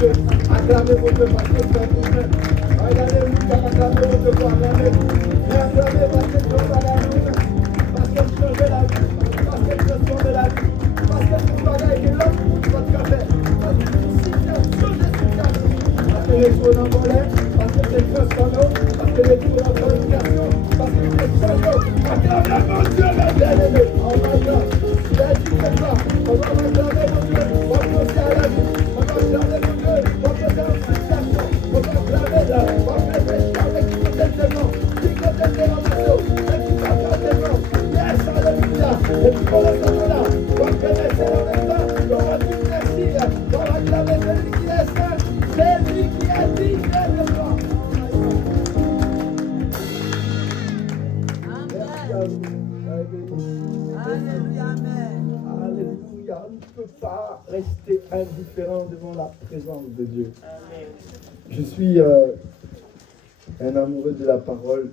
Dieu. Acclamez mon Dieu parce que c'est vous-même. Alléluia, acclamez mon Dieu pour acclamer. Et acclamez parce que Dieu va la vie. Parce que Dieu veut la vie. Parce que Dieu sauve la vie. Parce que Dieu va la vie. Votre café. Parce que c'est situation de situation. Parce que les choses en volée. Parce que les choses en eau. Parce que les choses en communication. Parce que les choses en eau. Acclamez mon Dieu, mes bien-aimés. Oh my God. Il a dit comme ça. On va acclamer mon Dieu. On va penser à la vie. On va acclamer mon Dieu. On va penser à la situation. On va acclamer là. On va réfléchir avec qui peut être tellement. Qui peut être tellement morceau. Et qui va faire tellement. Yes, alléluia. Et puis pour le temps là. On va connaître en même temps. On va dire merci. On va acclamer celui qui est saint. C'est lui qui a dit de toi. Merci à vous. Alléluia, Amen. Alléluia. On ne peut pas rester indifférent devant la présence de Dieu. Amen. Je suis un amoureux de la parole.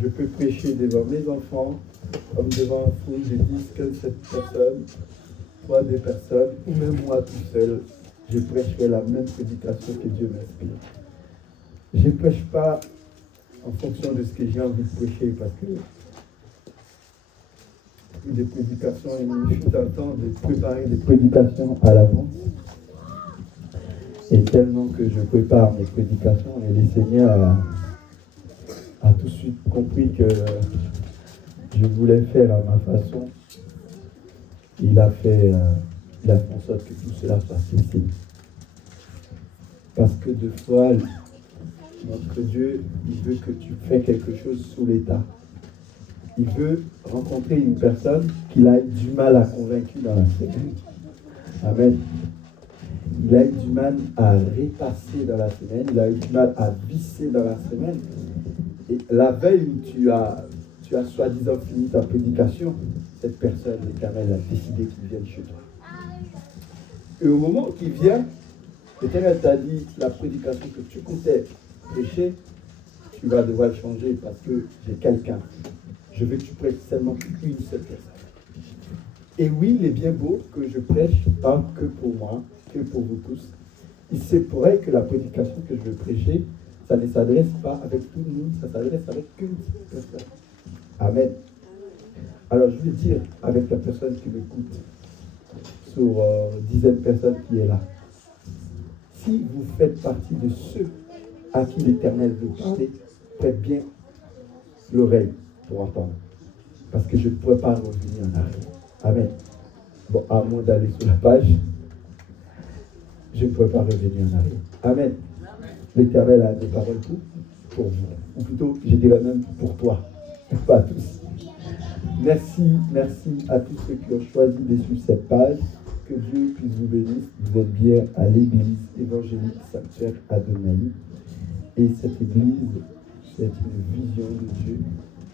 Je peux prêcher devant mes enfants, comme devant un foule de 10, 15, 7 personnes, soit des personnes, ou même moi tout seul. Je prêcherai la même prédication que Dieu m'inspire. Je ne prêche pas en fonction de ce que j'ai envie de prêcher, parce que des prédications, il me fut un temps de préparer des prédications à l'avance. Et tellement que je prépare mes prédications, et le Seigneur a tout de suite compris que je voulais faire à ma façon. Il a fait en sorte que tout cela soit cessé. Parce que de fois, notre Dieu, il veut que tu fasses quelque chose sous l'état. Il veut rencontrer une personne qu'il a eu du mal à convaincre dans la semaine. Amen. Il a eu du mal à repasser dans la semaine. Il a eu du mal à visser dans la semaine. Et la veille où tu as soi-disant fini ta prédication, cette personne, l'Éternel, a décidé qu'il vienne chez toi. Et au moment qu'il vient, l'Éternel t'a dit, la prédication que tu comptais prêcher, tu vas devoir le changer parce que j'ai quelqu'un. Je veux que tu prêches seulement une seule personne. Et oui, il est bien beau que je prêche pas que pour moi, que pour vous tous. Il se pourrait que la prédication que je veux prêcher, ça ne s'adresse pas avec tout le monde, ça s'adresse avec qu'une seule personne. Amen. Alors je vais dire avec la personne qui m'écoute, sur dizaines de personnes qui est là. Si vous faites partie de ceux à qui l'Éternel veut parler, faites bien l'oreille pour entendre. Parce que je ne pourrais pas revenir en arrière. Amen. Bon, à moins d'aller sur la page, je ne pourrais pas revenir en arrière. Amen. L'Éternel a des paroles pour vous. Ou plutôt, je dirais même pour toi. Pas tous. Merci à tous ceux qui ont choisi de suivre cette page. Que Dieu puisse vous bénir. Vous êtes bien à l'église évangélique Sanctuaire Adonai. Et cette église, c'est une vision de Dieu.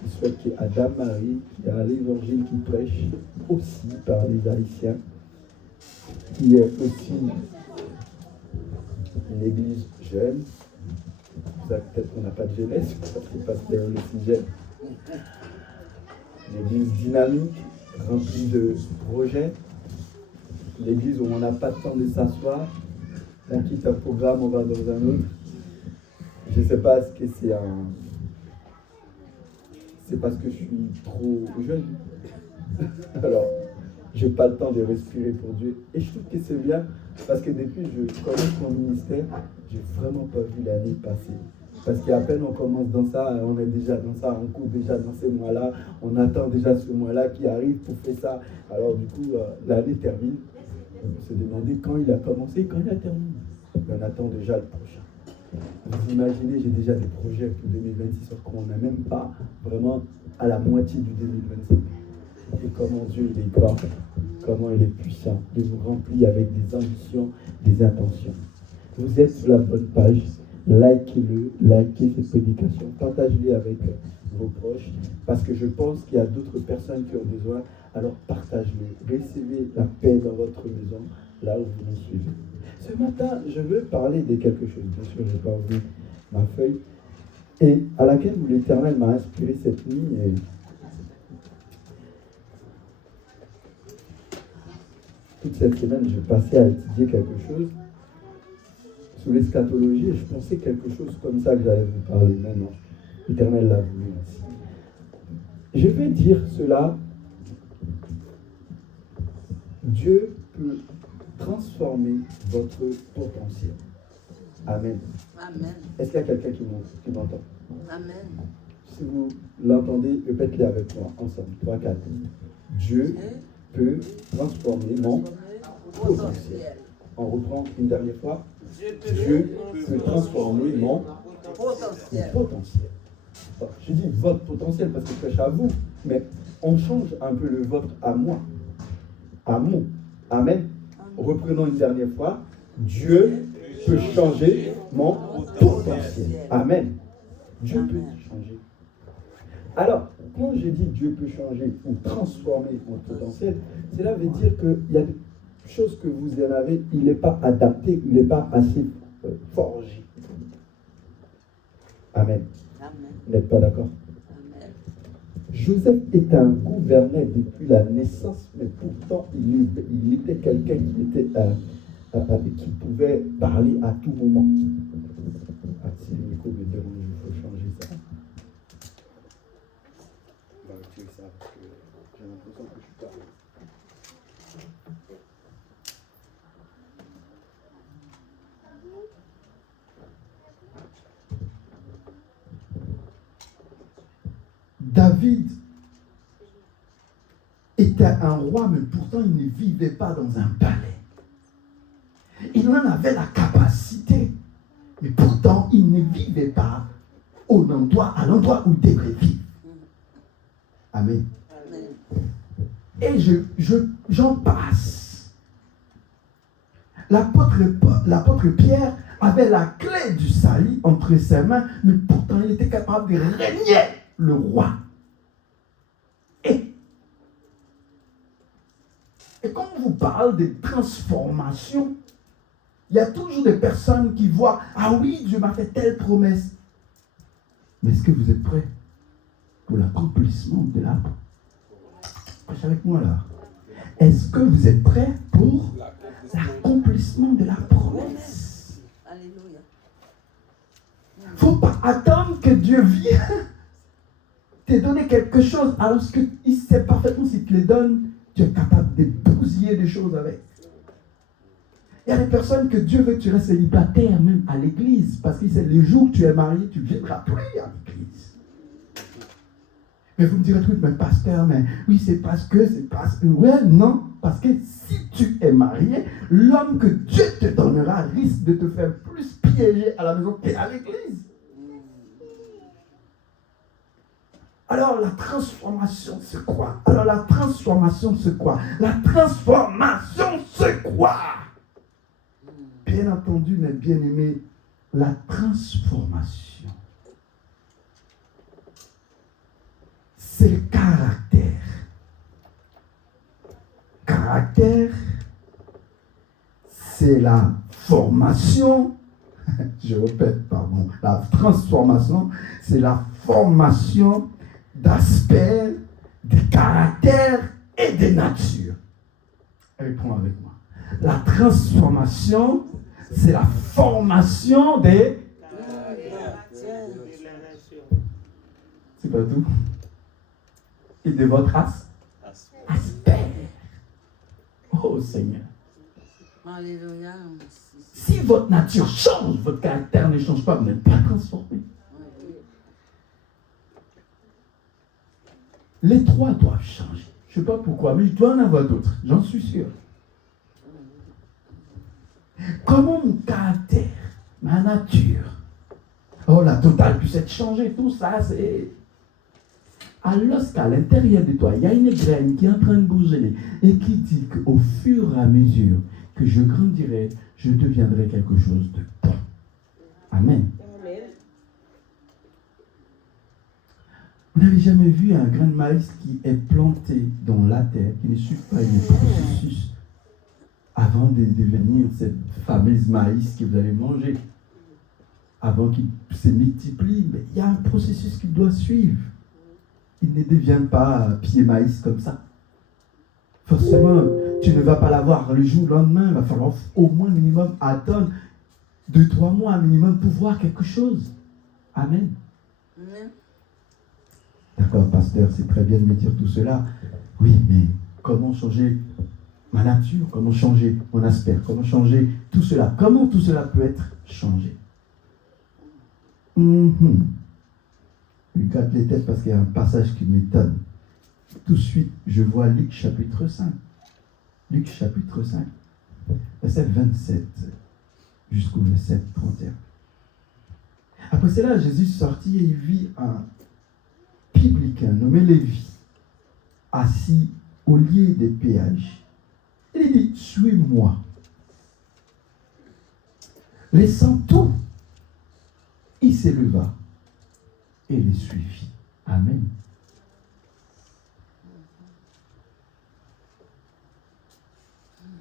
Il souhaite qu'il y ait Adam Marie, qui a l'évangile qui prêche aussi par les Haïtiens, qui est aussi une église jeune. Peut-être qu'on n'a pas de jeunesse, parce que le pasteur est aussi jeune. Une église dynamique, remplie de projets. Une église où on n'a pas le temps de s'asseoir. On quitte un programme, on va dans un autre. Je ne sais pas ce que c'est c'est parce que je suis trop jeune. Alors, je n'ai pas le temps de respirer pour Dieu. Et je trouve que c'est bien, parce que depuis que je commence mon ministère, je n'ai vraiment pas vu l'année passer. Parce qu'à peine on commence dans ça, on est déjà dans ça, on court déjà dans ces mois-là, on attend déjà ce mois-là qui arrive pour faire ça. Alors du coup, l'année termine. On se demandait quand il a commencé, quand il a terminé. On attend déjà le prochain. Vous imaginez, j'ai déjà des projets pour 2026, sauf qu'on n'est même pas vraiment à la moitié du 2025. Et comment Dieu il est grand, comment il est puissant, il vous remplit avec des ambitions, des intentions. Vous êtes sur la bonne page, likez-le, likez cette prédication, partagez-le avec vos proches, parce que je pense qu'il y a d'autres personnes qui ont besoin, alors partagez-le, recevez la paix dans votre maison, là où vous nous suivez. Ce matin, je veux parler de quelque chose, bien sûr, je n'ai pas ouvert ma feuille, et à laquelle l'Éternel m'a inspiré cette nuit, et toute cette semaine, je passais à étudier quelque chose. sous l'eschatologie et je pensais quelque chose comme ça que j'allais vous parler. Mais non, l'Éternel l'a voulu ainsi. Je vais dire cela. Dieu peut transformer votre potentiel. Amen. Amen. Est-ce qu'il y a quelqu'un qui m'entend? Amen. Si vous l'entendez, répétez-le avec moi, ensemble. 3, 4. Dieu peut transformer mon potentiel. On reprend une dernière fois. Dieu peut transformer mon potentiel. Bon, je dis votre potentiel parce que je prêche à vous, mais on change un peu le vôtre à moi. À mon. Amen. Reprenons une dernière fois. Dieu peut changer mon potentiel. Amen. Dieu peut changer. Alors, quand je dis Dieu peut changer ou transformer mon potentiel, cela veut dire qu'il y a des choses que vous en avez, il n'est pas adapté, il n'est pas assez forgé. Amen. Vous n'êtes pas d'accord? Joseph est un gouverneur depuis la naissance, mais pourtant il était quelqu'un qui pouvait parler à tout moment. Ah, si le micro me dérange, il faut changer ça. On va retirer ça parce que j'ai l'impression que je suis pas. David était un roi, mais pourtant il ne vivait pas dans un palais. Il en avait la capacité, mais pourtant il ne vivait pas à l'endroit où il devrait vivre. Amen. Et j'en passe. L'apôtre Pierre avait la clé du salut entre ses mains, mais pourtant il était capable de régner le roi. Et quand on vous parle de transformation, il y a toujours des personnes qui voient, ah oui, Dieu m'a fait telle promesse. Mais est-ce que vous êtes prêts pour l'accomplissement de la promesse? Prêchez avec moi là. Est-ce que vous êtes prêts pour l'accomplissement de la promesse? Alléluia. Il ne faut pas attendre que Dieu vienne te donner quelque chose alors qu'il sait parfaitement si tu le donnes, tu es capable de bousiller des choses avec. Il y a des personnes que Dieu veut que tu restes célibataire même à l'église parce qu'il sait le jour que tu es marié, tu ne viendras plus à l'église. Mais vous me direz tout, mais pasteur, mais oui, c'est parce que. Ouais, non, parce que si tu es marié, l'homme que Dieu te donnera risque de te faire plus piéger à la maison qu'à l'église. Alors la transformation, c'est quoi? La transformation, c'est quoi? Bien entendu, mes bien-aimés, la transformation, c'est le caractère. Caractère, c'est la formation. Je répète, pardon. La transformation, c'est la formation d'aspects, de caractère et de nature. Réponds avec moi. La transformation, c'est la formation des c'est pas tout. Et de votre aspect. Oh Seigneur. Alléluia. Si votre nature change, votre caractère ne change pas, vous n'êtes pas transformé. Les trois doivent changer. Je ne sais pas pourquoi, mais je dois en avoir d'autres. J'en suis sûr. Comment mon caractère, ma nature, la totale puisse être changée, tout ça, c'est... Alors qu'à l'intérieur de toi, il y a une graine qui est en train de bouger et qui dit qu'au fur et à mesure que je grandirai, je deviendrai quelque chose de bon. Amen. Vous n'avez jamais vu un grain de maïs qui est planté dans la terre, qui ne suit pas le processus avant de devenir cette fameuse maïs que vous allez manger, avant qu'il se multiplie, mais il y a un processus qu'il doit suivre. Il ne devient pas pied maïs comme ça. Forcément, tu ne vas pas l'avoir le jour, le lendemain, il va falloir au moins minimum attendre 2-3 mois minimum pour voir quelque chose. Amen. Amen. D'accord, pasteur, c'est très bien de me dire tout cela. Oui, mais comment changer ma nature? Comment changer mon aspect? Comment changer tout cela? Comment tout cela peut être changé? Je gratte les têtes parce qu'il y a un passage qui m'étonne. Tout de suite, je vois Luc chapitre 5. Luc chapitre 5, verset 27 jusqu'au verset 31. Après cela, Jésus sortit et il vit un publicain nommé Lévi, assis au lieu des péages. Il dit, suis-moi. Laissant tout, il s'éleva et le suivit. Amen.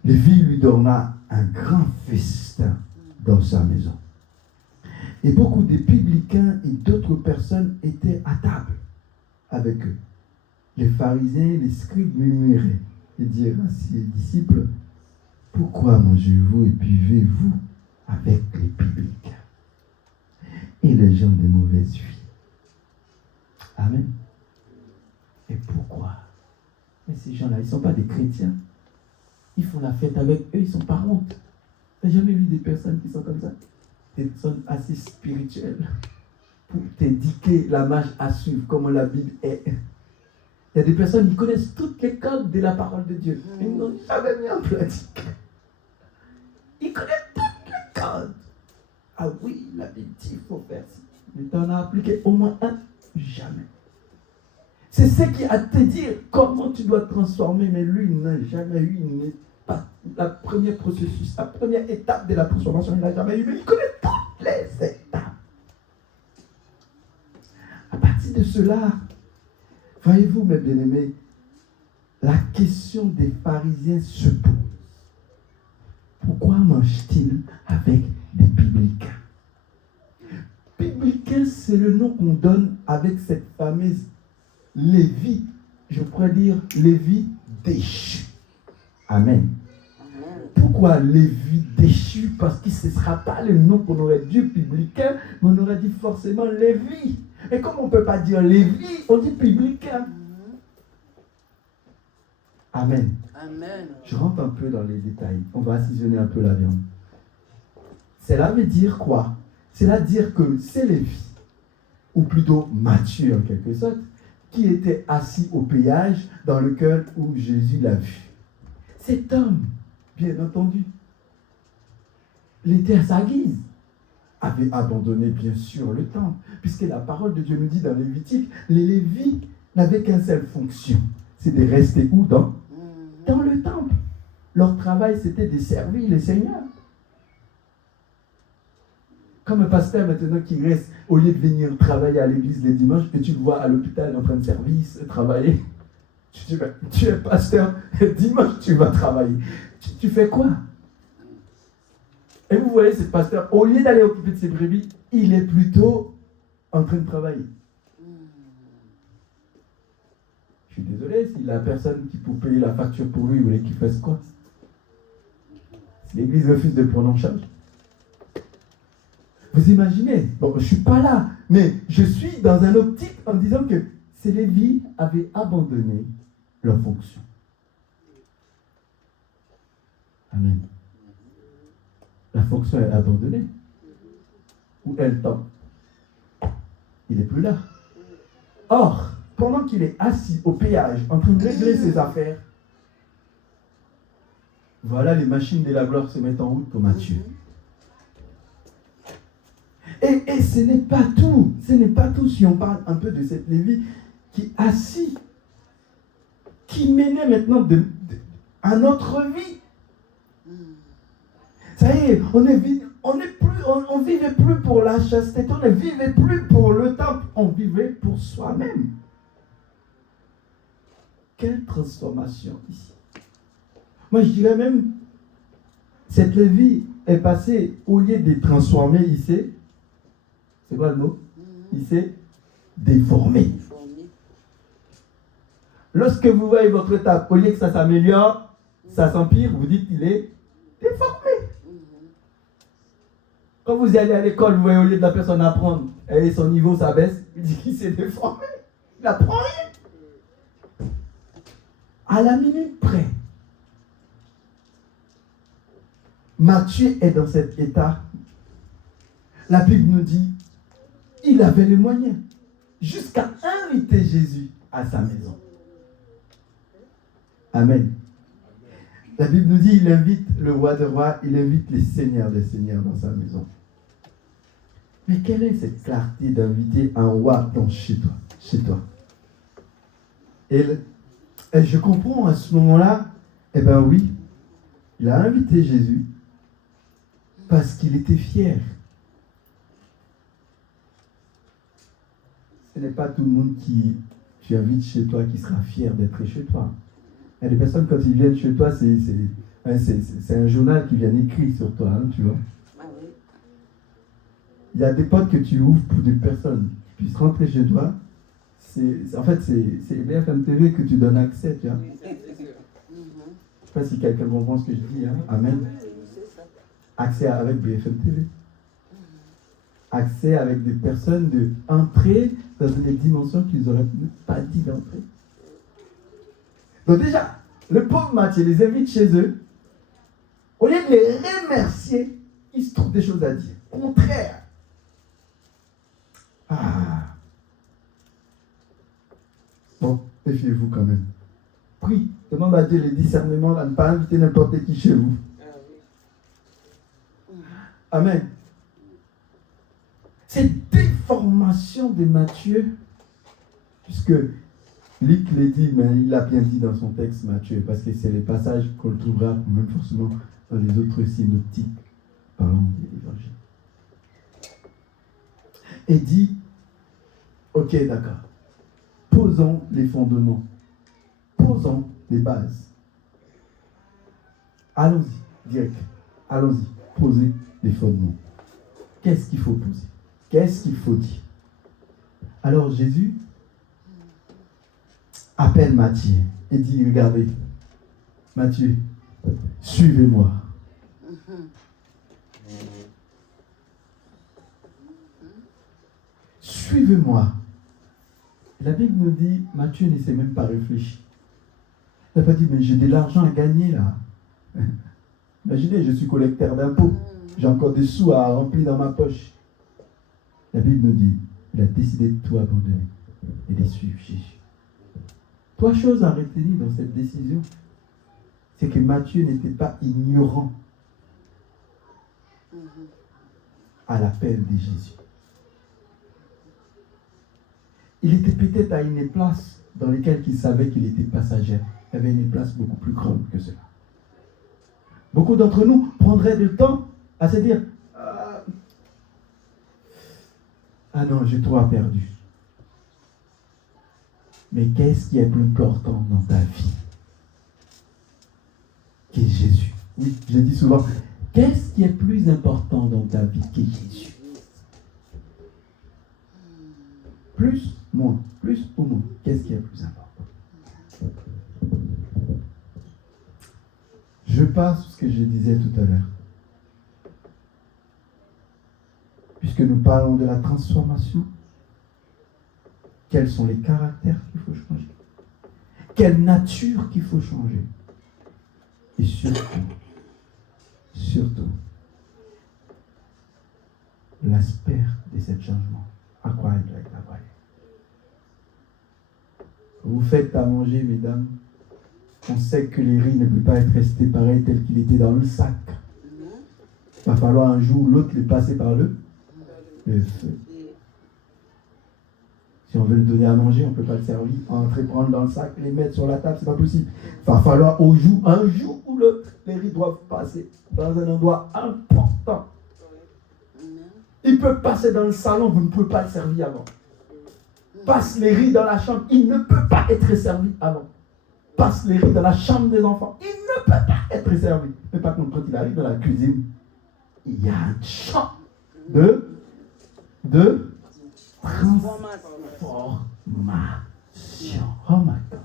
Lévi lui donna un grand festin dans sa maison. Et beaucoup de publicains et d'autres personnes étaient à table avec eux. Les pharisiens, les scribes murmuraient et dirent à ses disciples, « Pourquoi mangez-vous et buvez-vous avec les publicains et les gens de mauvaise vie ?» Amen. Et pourquoi? Mais ces gens-là, ils ne sont pas des chrétiens. Ils font la fête avec eux, ils ne sont pas honte. Tu n'as jamais vu des personnes qui sont comme ça? Des personnes assez spirituelles pour t'indiquer la marche à suivre, comment la Bible est. Il y a des personnes qui connaissent toutes les codes de la parole de Dieu. Ils n'ont jamais mis en pratique. Ils connaissent toutes les codes. Ah oui, la Bible dit qu'il faut faire ça. Mais tu en as appliqué au moins un? Jamais. C'est ce qui a te dire comment tu dois te transformer, mais lui, il n'a jamais eu la première processus, la première étape de la transformation, il n'a jamais eu, mais il connaît toutes les étapes. À partir de cela, voyez-vous, mes bien-aimés, la question des pharisiens se pose. Pourquoi mangent-ils avec des publicains? Publicain, c'est le nom qu'on donne avec cette fameuse Lévi, je pourrais dire Lévi déchu. Amen. Pourquoi Lévi déchu? Parce que ce ne sera pas le nom qu'on aurait dit publicain, mais on aurait dit forcément Lévi. Et comme on ne peut pas dire Lévi, on dit publicain. Amen. Amen. Je rentre un peu dans les détails. On va assaisonner un peu la viande. Cela veut dire quoi? Cela veut dire que c'est Lévi, ou plutôt Matthieu en quelque sorte, qui était assis au péage dans lequel où Jésus l'a vu. Cet homme, bien entendu, il était à sa guise, avait abandonné bien sûr le temple, puisque la parole de Dieu nous dit dans Lévitique, les Lévites n'avaient qu'une seule fonction, c'est de rester où? Dans le temple. Leur travail, c'était de servir le Seigneur. Comme un pasteur maintenant qui reste, au lieu de venir travailler à l'église les dimanches, et tu le vois à l'hôpital en train de service, travailler. Tu dis, tu es pasteur, dimanche tu vas travailler. Tu fais quoi? Et vous voyez ce pasteur, au lieu d'aller occuper de ses brebis, il est plutôt en train de travailler. Je suis désolé, si la personne qui peut payer la facture pour lui voulait qu'il fasse quoi? Si l'église refuse de prendre en charge. Vous imaginez, bon, je ne suis pas là, mais je suis dans un optique en disant que ces Lévites avaient abandonné leur fonction. Amen. La fonction est abandonnée. Où est le temps? Il n'est plus là. Or, pendant qu'il est assis au péage, en train de régler ses affaires, voilà les machines de la gloire se mettent en route pour Matthieu. Et ce n'est pas tout. Ce n'est pas tout si on parle un peu de cette Lévi qui est assis, qui menait maintenant à notre vie. Ça y est, on ne vivait plus pour la chasteté, on ne vivait plus pour le temple, on vivait pour soi-même. Quelle transformation ici. Moi je dirais même, cette Lévi est passée, au lieu de transformer ici, c'est quoi le mot? Il s'est déformé. Lorsque vous voyez votre table, au lieu que ça s'améliore, ça s'empire, vous dites qu'il est déformé. Quand vous allez à l'école, vous voyez au lieu de la personne apprendre, et son niveau s'abaisse, il dit qu'il s'est déformé. Il n'apprend rien. À la minute près. Matthieu est dans cet état. La Bible nous dit, il avait les moyens, jusqu'à inviter Jésus à sa maison. Amen. La Bible nous dit, il invite le roi des rois, il invite les seigneurs des seigneurs dans sa maison. Mais quelle est cette clarté d'inviter un roi chez toi? Et je comprends à ce moment-là, eh bien oui, il a invité Jésus parce qu'il était fier. Ce n'est pas tout le monde qui tu invites chez toi qui sera fier d'être chez toi. Il y a des personnes, quand ils viennent chez toi, c'est un journal qui vient écrit sur toi, hein, tu vois. Il y a des portes que tu ouvres pour des personnes qui puissent rentrer chez toi. En fait, c'est BFM TV que tu donnes accès, tu vois. Je ne sais pas si quelqu'un comprend ce que je dis, hein. Amen. Accès avec BFM TV. Accès avec des personnes d'entrer dans des dimensions qu'ils n'auraient pas dit d'entrer. Donc déjà, le pauvre Matthieu les invite chez eux. Au lieu de les remercier, il se trouve des choses à dire. Au contraire. Bon, méfiez-vous quand même. Prie, demande à Dieu les discernements à ne pas inviter n'importe qui chez vous. Amen. Cette déformation de Matthieu, puisque Luc l'a dit, mais il l'a bien dit dans son texte, Matthieu, parce que c'est les passages qu'on trouvera même forcément dans les autres synoptiques parlant de l'évangile. Et dit, ok, d'accord, posons les fondements, posons les bases. Allons-y, direct, allons-y, posez les fondements. Qu'est-ce qu'il faut poser? Qu'est-ce qu'il faut dire? Alors Jésus appelle Matthieu et dit, regardez, Matthieu, suivez-moi. Suivez-moi. La Bible nous dit, Matthieu ne s'est même pas réfléchi. Il n'a pas dit, mais j'ai de l'argent à gagner là. Imaginez, je suis collecteur d'impôts. J'ai encore des sous à remplir dans ma poche. La Bible nous dit, il a décidé de tout abandonner et de suivre Jésus. 3 choses à retenir dans cette décision. C'est que Matthieu n'était pas ignorant à l'appel de Jésus. Il était peut-être à une place dans laquelle il savait qu'il était passager. Il y avait une place beaucoup plus grande que cela. Beaucoup d'entre nous prendraient du temps à se dire, ah non, j'ai trop perdu. Mais qu'est-ce qui est plus important dans ta vie que Jésus? Oui, je dis souvent, qu'est-ce qui est plus important dans ta vie que Jésus? Plus, moins, plus ou moins, qu'est-ce qui est plus important? Je passe ce que je disais tout à l'heure. Puisque nous parlons de la transformation, quels sont les caractères qu'il faut changer? Quelle nature qu'il faut changer? Et surtout, l'aspect de ce changement. À quoi il doit être avalé? Vous faites à manger, mesdames. On sait que les riz ne peuvent pas être restés pareil tel qu'il était dans le sac. Il va falloir un jour ou l'autre les passer par le feu. Si on veut le donner à manger, on ne peut pas le servir, entrer, prendre dans le sac, les mettre sur la table, c'est pas possible. Il va falloir un jour ou l'autre, les riz doivent passer dans un endroit important. Il peut passer dans le salon, vous ne pouvez pas le servir avant. Passe les riz dans la chambre, il ne peut pas être servi avant. Passe les riz dans la chambre des enfants, il ne peut pas être servi. Mais par contre, quand il arrive dans la cuisine, il y a un champ de transformation. Oh my God.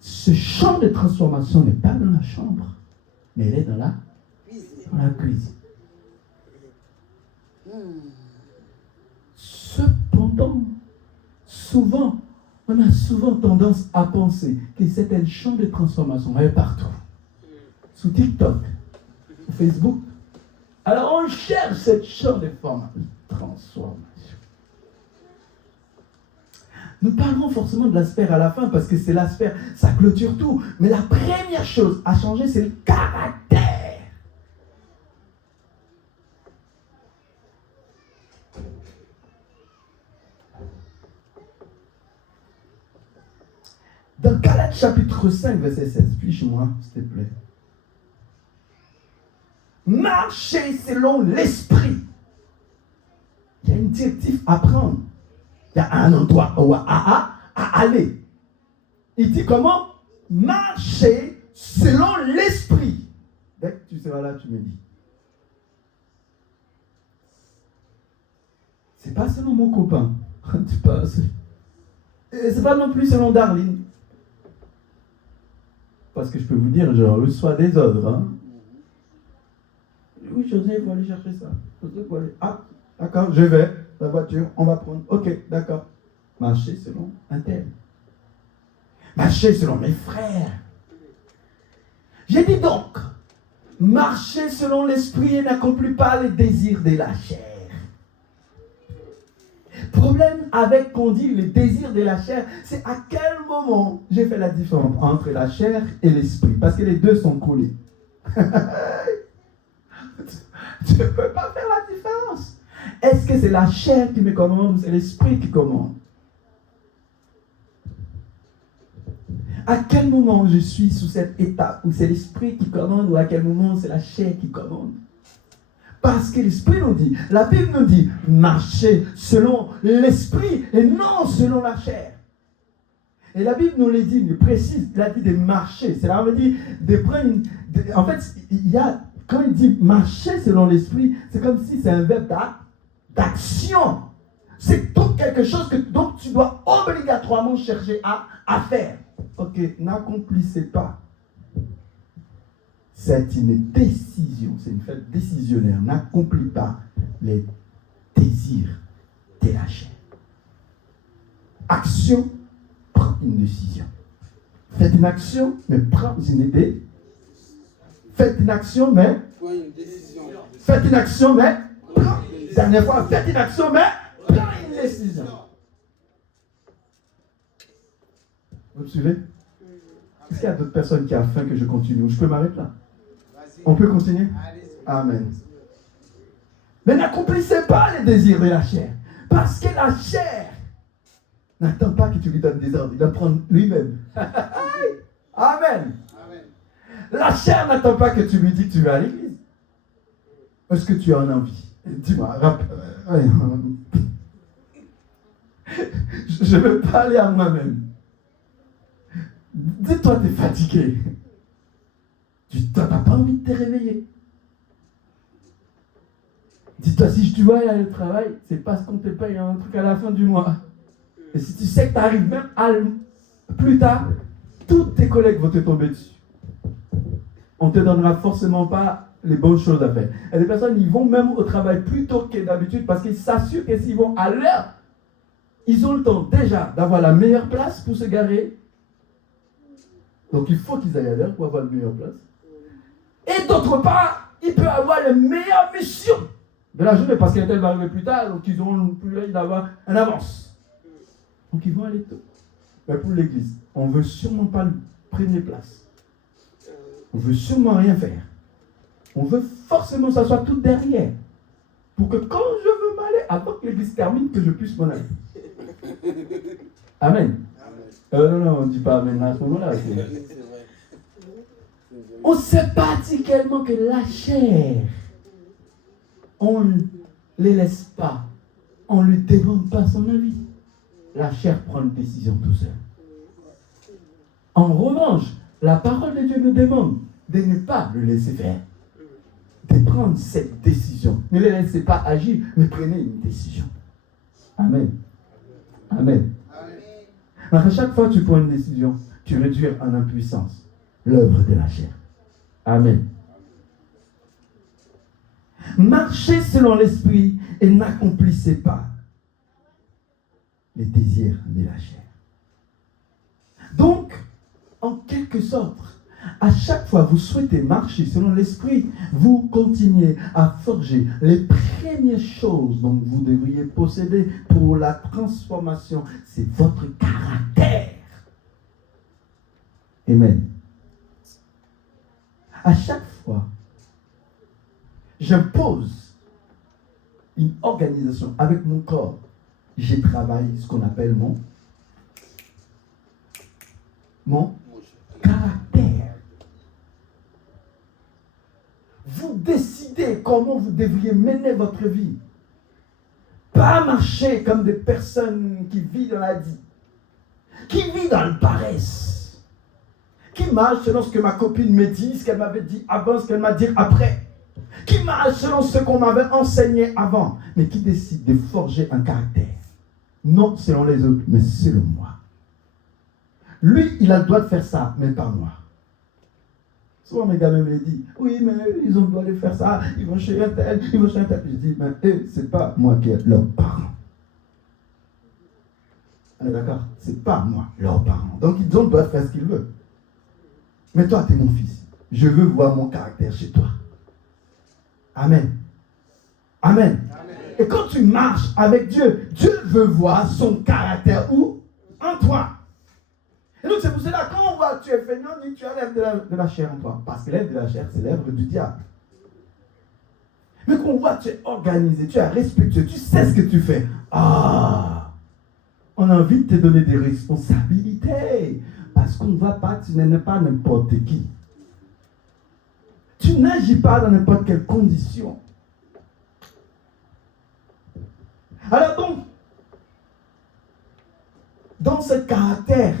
Ce champ de transformation n'est pas dans la chambre, mais elle est dans la cuisine. Cependant, on a souvent tendance à penser que c'est un champ de transformation, elle est partout. Sous TikTok, sur Facebook. Alors on cherche cette champ de transformation. Nous parlerons forcément de l'aspect à la fin parce que c'est l'aspect, ça clôture tout. Mais la première chose à changer, c'est le caractère. Dans Galates chapitre 5, verset 16, puis-moi, s'il te plaît. Marchez selon l'esprit. Il y a une directive à prendre. Il y a un endroit à aller. Il dit comment? Marcher selon l'esprit. Dès que tu seras là, tu me dis. C'est pas selon mon copain. C'est pas non plus selon Darlene. Parce que je peux vous dire, je reçois des ordres. Hein? Oui, José, il faut aller chercher ça. José, il faut aller. Ah, d'accord, je vais. La voiture, on va prendre. Ok, d'accord. Marcher selon un tel. Marcher selon mes frères. J'ai dit donc, marcher selon l'esprit et n'accomplis pas les désirs de la chair. Problème avec qu'on dit les désirs de la chair, c'est à quel moment j'ai fait la différence entre la chair et l'esprit. Parce que les deux sont collés. Tu ne peux pas faire la différence. Est-ce que c'est la chair qui me commande ou c'est l'esprit qui commande? À quel moment je suis sous cette étape où c'est l'esprit qui commande ou à quel moment c'est la chair qui commande? Parce que l'esprit nous dit, la Bible nous dit, marcher selon l'esprit et non selon la chair. Et la Bible nous le dit, nous précise, il a dit de marcher. Cela veut dire de prendre en fait, il y a, quand il dit marcher selon l'esprit, c'est comme si c'est un verbe d'action. C'est donc quelque chose que donc tu dois obligatoirement chercher à faire. Ok, n'accomplissez pas. C'est une décision, c'est une fête décisionnaire. N'accomplis pas les désirs de la chair. Action, prends une décision. Faites une action, mais prends une idée. Faites une action, mais faites une action, mais dernière fois, faites une action, mais prends une décision. Vous me suivez? Est-ce qu'il y a d'autres personnes qui ont faim que je continue? Je peux m'arrêter là? On peut continuer? Amen. Mais n'accomplissez pas les désirs de la chair. Parce que la chair n'attend pas que tu lui donnes des ordres. Il va prendre lui-même. Amen. La chair n'attend pas que tu lui dis que tu vas à l'église. Est-ce que tu en as envie? Dis-moi. Je ne veux pas aller à moi-même. Dis-toi, tu es fatigué. Tu n'as pas envie de te réveiller. Dis-toi, si tu dois aller au travail, c'est parce qu'on te paye un truc à la fin du mois. Et si tu sais que tu arrives même plus tard, tous tes collègues vont te tomber dessus. On ne te donnera forcément pas les bonnes choses à faire. Et les personnes, ils vont même au travail plus tôt que d'habitude parce qu'ils s'assurent que s'ils vont à l'heure, ils ont le temps déjà d'avoir la meilleure place pour se garer. Donc il faut qu'ils aillent à l'heure pour avoir la meilleure place. Et d'autre part, il peut avoir les meilleures missions de la journée parce qu'elle va arriver plus tard, donc ils auront plus l'air d'avoir un avance. Donc ils vont aller tôt. Mais pour l'église, on ne veut sûrement pas la première place. On ne veut sûrement rien faire. On veut forcément que ça soit tout derrière. Pour que quand je veux m'aller, avant que l'église termine, que je puisse m'en aller. Amen. Non, on ne dit pas amen à ce moment-là. On sait particulièrement que la chair, on ne les laisse pas. On ne lui demande pas son avis. La chair prend une décision tout seul. En revanche, la parole de Dieu nous demande de ne pas le laisser faire. De prendre cette décision. Ne les laissez pas agir, mais prenez une décision. Amen. Amen. Donc à chaque fois que tu prends une décision, tu réduis en impuissance l'œuvre de la chair. Amen. Marchez selon l'esprit et n'accomplissez pas les désirs de la chair. Donc, en quelque sorte, à chaque fois que vous souhaitez marcher selon l'esprit, vous continuez à forger les premières choses dont vous devriez posséder pour la transformation. C'est votre caractère. Amen. À chaque fois, j'impose une organisation avec mon corps. J'ai travaillé ce qu'on appelle mon caractère. Vous décidez comment vous devriez mener votre vie. Pas marcher comme des personnes qui vivent dans la vie, qui vivent dans le paresse, qui marchent selon ce que ma copine me dit, ce qu'elle m'avait dit avant, ce qu'elle m'a dit après, qui marchent selon ce qu'on m'avait enseigné avant, mais qui décide de forger un caractère. Non selon les autres, mais selon moi. Lui, il a le droit de faire ça, mais pas moi. Souvent, mes gamins me disent, oui, mais ils ont le droit de faire ça, ils vont chez un tel, ils vont chez un tel. Je dis, mais eux, c'est pas moi qui est leur parent. On est d'accord? C'est pas moi, leurs parents. Donc, ils ont le droit de faire ce qu'ils veulent. Mais toi, tu es mon fils. Je veux voir mon caractère chez toi. Amen. Amen. Amen. Et quand tu marches avec Dieu, Dieu veut voir son caractère où? En toi. Et donc c'est pour cela, quand on voit que tu es feignant, on dit tu as l'œuvre de la chair en toi. Parce que l'œuvre de la chair, c'est l'œuvre du diable. Mais quand on voit que tu es organisé, tu es respectueux, tu sais ce que tu fais. Ah, on a envie de te donner des responsabilités. Parce qu'on ne voit pas, tu n'es pas n'importe qui. Tu n'agis pas dans n'importe quelle condition. Alors donc, dans ce caractère,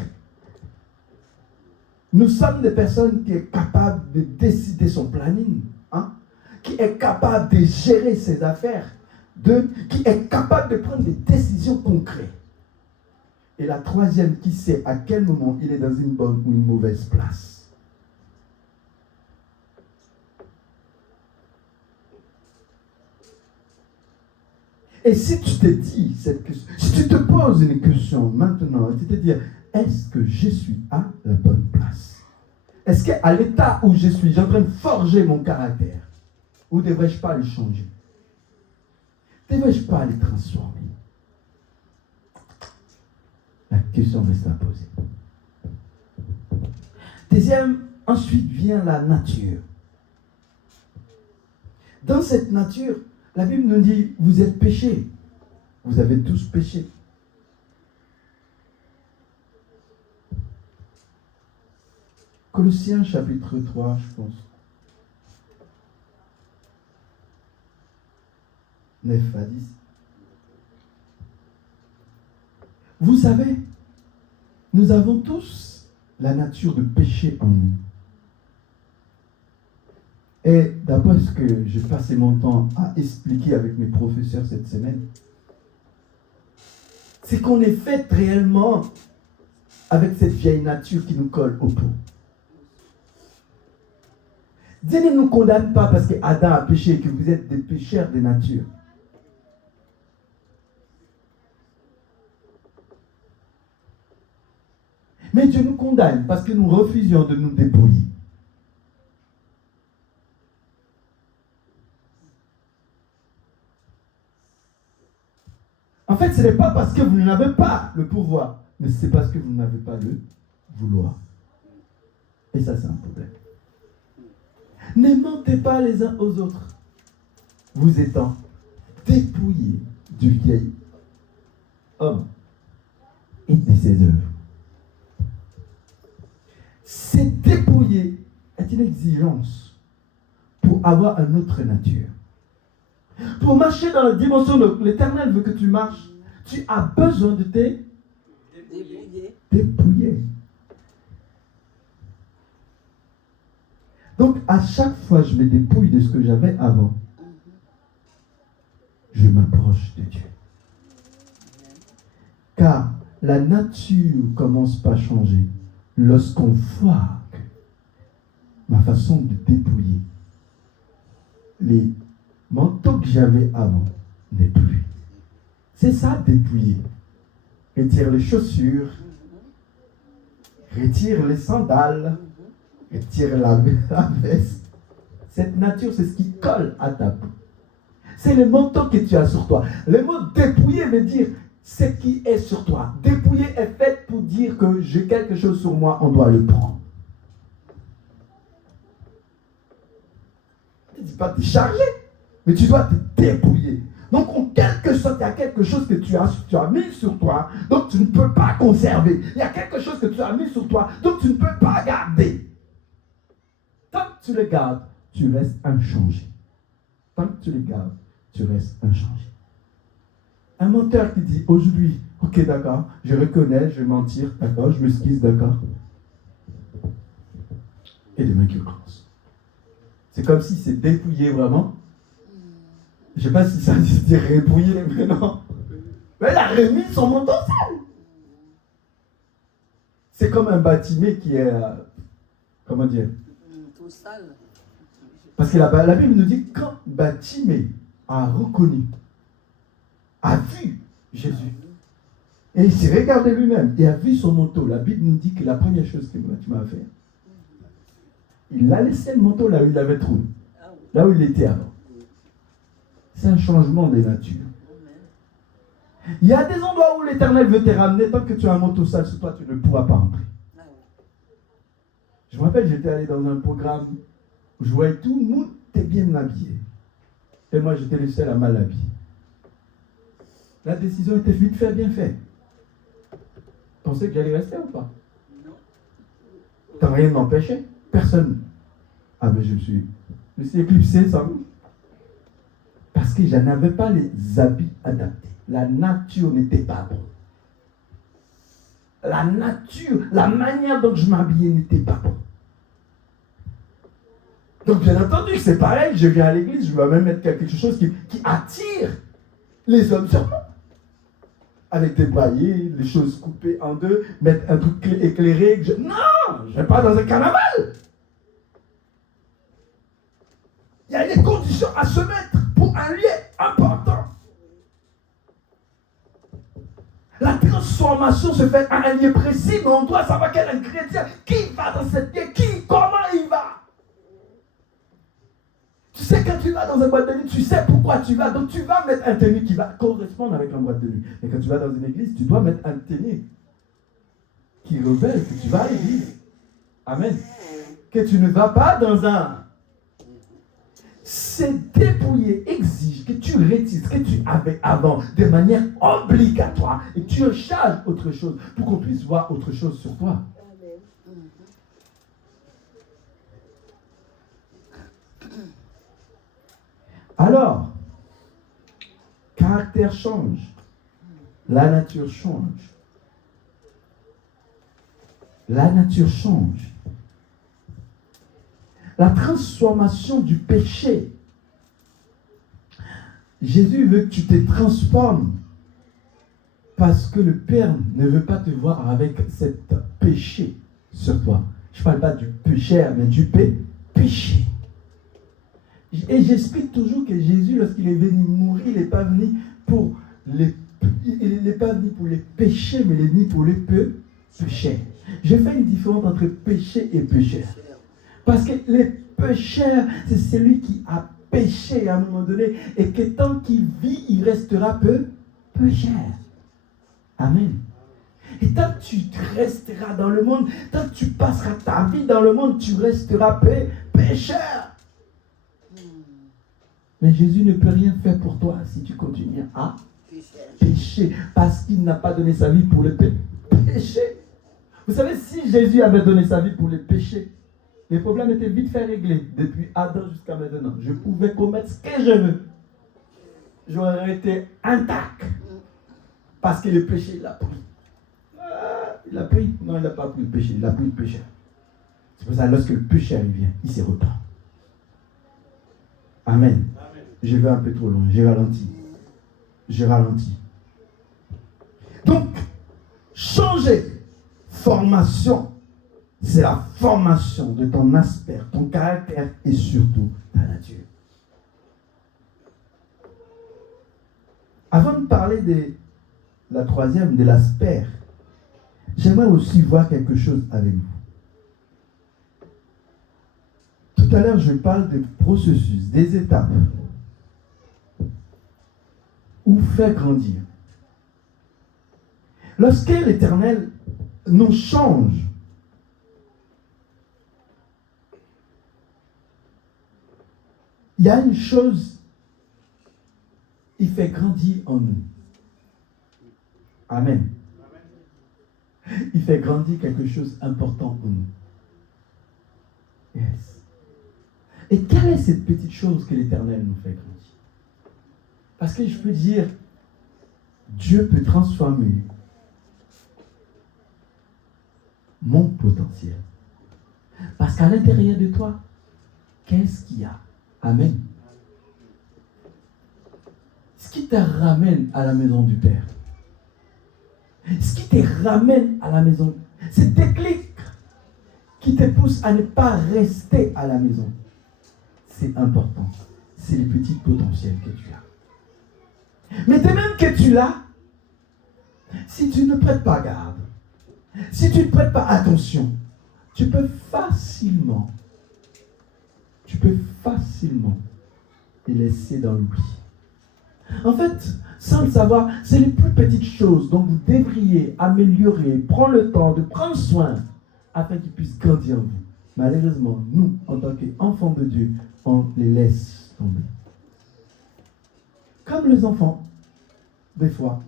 nous sommes des personnes qui sont capables de décider son planning, qui est capable de gérer ses affaires, qui est capable de prendre des décisions concrètes. Et la troisième, qui sait à quel moment il est dans une bonne ou une mauvaise place. Et si tu te dis cette question, si tu te poses une question maintenant, tu te dis, est-ce que je suis à la bonne place? Est-ce qu'à l'état où je suis en train de forger mon caractère? Ou devrais-je pas le changer? Devrais-je pas le transformer? La question reste à poser. Deuxième, ensuite vient la nature. Dans cette nature, la Bible nous dit, vous êtes péchés. Vous avez tous péché. Colossiens chapitre 3, je pense. 9 à 10. Vous savez, nous avons tous la nature de péché en nous. Et d'après ce que j'ai passé mon temps à expliquer avec mes professeurs cette semaine, c'est qu'on est fait réellement avec cette vieille nature qui nous colle au peau. Dieu ne nous condamne pas parce qu'Adam a péché et que vous êtes des pécheurs de nature. Mais Dieu nous condamne parce que nous refusions de nous dépouiller. En fait, ce n'est pas parce que vous n'avez pas le pouvoir, mais c'est parce que vous n'avez pas le vouloir. Et ça, c'est un problème. Ne mentez pas les uns aux autres, vous étant dépouillés du vieil homme et de ses œuvres. C'est dépouiller est une exigence pour avoir une autre nature. Pour marcher dans la dimension de l'Éternel veut que tu marches, tu as besoin de te dépouiller. Donc, à chaque fois, je me dépouille de ce que j'avais avant. Je m'approche de Dieu. Car la nature commence par changer lorsqu'on voit ma façon de dépouiller les manteau que j'avais avant n'est plus. C'est ça, dépouiller. Retire les chaussures, retire les sandales, retire la veste. Cette nature, c'est ce qui colle à ta peau. C'est le manteau que tu as sur toi. Le mot dépouiller veut dire ce qui est sur toi. Dépouiller est fait pour dire que j'ai quelque chose sur moi, on doit le prendre. Tu ne dis pas décharger, mais tu dois te dépouiller. Donc, en quelque sorte, il y a quelque chose que tu as mis sur toi, donc tu ne peux pas conserver. Il y a quelque chose que tu as mis sur toi, donc tu ne peux pas garder. Tant que tu le gardes, tu restes inchangé. Tant que tu le gardes, tu restes inchangé. Un menteur qui dit aujourd'hui, ok, d'accord, je reconnais, je vais mentir, d'accord, je m'excuse, d'accord. Et demain qui recommence. C'est comme si c'est dépouillé vraiment. Je ne sais pas si ça se dit répouillé, mais non. Mais il a remis son manteau sale. C'est comme un bâtiment qui est, comment dire, tout sale. parce que la Bible nous dit quand Batimée a reconnu, a vu Jésus, et il s'est regardé lui-même, et a vu son manteau, la Bible nous dit que la première chose que tu m'as fait, il a laissé le manteau là où il avait trouvé, là où il était avant. C'est un changement des natures. Il y a des endroits où l'Éternel veut te ramener, tant que tu as un manteau sale sur toi, tu ne pourras pas entrer. Je me rappelle, j'étais allé dans un programme où je voyais tout le monde était bien habillé. Et moi, j'étais le seul à mal habillé. La décision était vite fait, bien fait. Pensez que j'allais rester ou pas? Non. T'as rien de m'empêcher? Personne. Ah ben je me suis éclipsé sans nous. Parce que je n'avais pas les habits adaptés. La nature n'était pas bonne. La nature, la manière dont je m'habillais n'était pas bonne. Donc bien entendu, c'est pareil, je viens à l'église, je vais même mettre quelque chose qui attire les hommes sur moi. Avec des braillés, les choses coupées en deux, mettre un truc éclairé. Non, je ne vais pas dans un carnaval. Il y a des conditions à se mettre pour un lieu important. La transformation se fait à un lieu précis, mais on doit savoir quel ingrédient, qui va dans cette lieu, comment il va. Tu sais, quand tu vas dans un boîte de nuit, tu sais pourquoi tu vas. Donc tu vas mettre un tenue qui va correspondre avec la boîte de nuit. Et quand tu vas dans une église, tu dois mettre un tenue qui révèle que tu vas à l'église. Amen. Que tu ne vas pas dans un... C'est dépouiller exige que tu retires ce que tu avais avant de manière obligatoire et que tu recharges autre chose pour qu'on puisse voir autre chose sur toi. Alors, caractère change, la nature change. La nature change. La transformation du péché. Jésus veut que tu te transformes parce que le Père ne veut pas te voir avec cet péché sur toi. Je ne parle pas du péché, mais du péché. Et j'explique toujours que Jésus, lorsqu'il est venu mourir, il n'est pas venu pour les péchés, mais il est venu pour les péchés. Je fais une différence entre péché et pécheur. Parce que le pécheur, c'est celui qui a péché à un moment donné et que tant qu'il vit, il restera pécheur. Amen. Et tant que tu resteras dans le monde, tant que tu passeras ta vie dans le monde, tu resteras pécheur. Mais Jésus ne peut rien faire pour toi si tu continues à pécher. Parce qu'il n'a pas donné sa vie pour le péché. Vous savez, si Jésus avait donné sa vie pour le péché, les problèmes étaient vite fait réglés. Depuis Adam jusqu'à maintenant. Je pouvais commettre ce que je veux. J'aurais été intact. Parce que le péché, il l'a pris. Il l'a pris? Non, il n'a pas pris le péché. Il a pris le pécheur. C'est pour ça que lorsque le pécheur vient, il se repent. Amen. Je vais un peu trop loin. J'ai ralenti. Donc, changer. Formation. C'est la formation de ton aspect, ton caractère et surtout ta nature. Avant de parler de la troisième, de l'aspect, j'aimerais aussi voir quelque chose avec vous. Tout à l'heure, je parle des processus, des étapes où faire grandir. Lorsque l'Éternel nous change, il y a une chose, il fait grandir en nous. Amen. Il fait grandir quelque chose d'important en nous. Yes. Et quelle est cette petite chose que l'Éternel nous fait grandir? Parce que je peux dire, Dieu peut transformer mon potentiel. Parce qu'à l'intérieur de toi, qu'est-ce qu'il y a? Amen. Ce qui te ramène à la maison du Père, ce qui te ramène à la maison, ce déclic qui te pousse à ne pas rester à la maison, c'est important. C'est le petit potentiel que tu as. Mais de même que tu l'as, si tu ne prêtes pas garde, si tu ne prêtes pas attention, tu peux facilement les laisser dans l'oubli. En fait, sans le savoir, c'est les plus petites choses dont vous devriez améliorer, prendre le temps de prendre soin afin qu'ils puissent grandir en vous. Malheureusement, nous, en tant qu'enfants de Dieu, on les laisse tomber. Comme les enfants, des fois,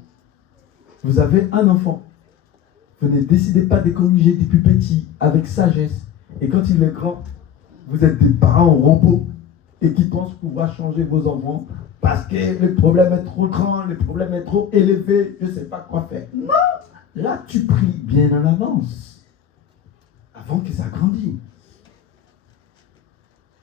vous avez un enfant, vous ne décidez pas de corriger depuis petit avec sagesse, et quand il est grand, vous êtes des parents robots et qui pensent pouvoir changer vos enfants parce que le problème est trop grand, le problème est trop élevé, je ne sais pas quoi faire. Non! Là, tu pries bien en avance, avant que ça grandisse.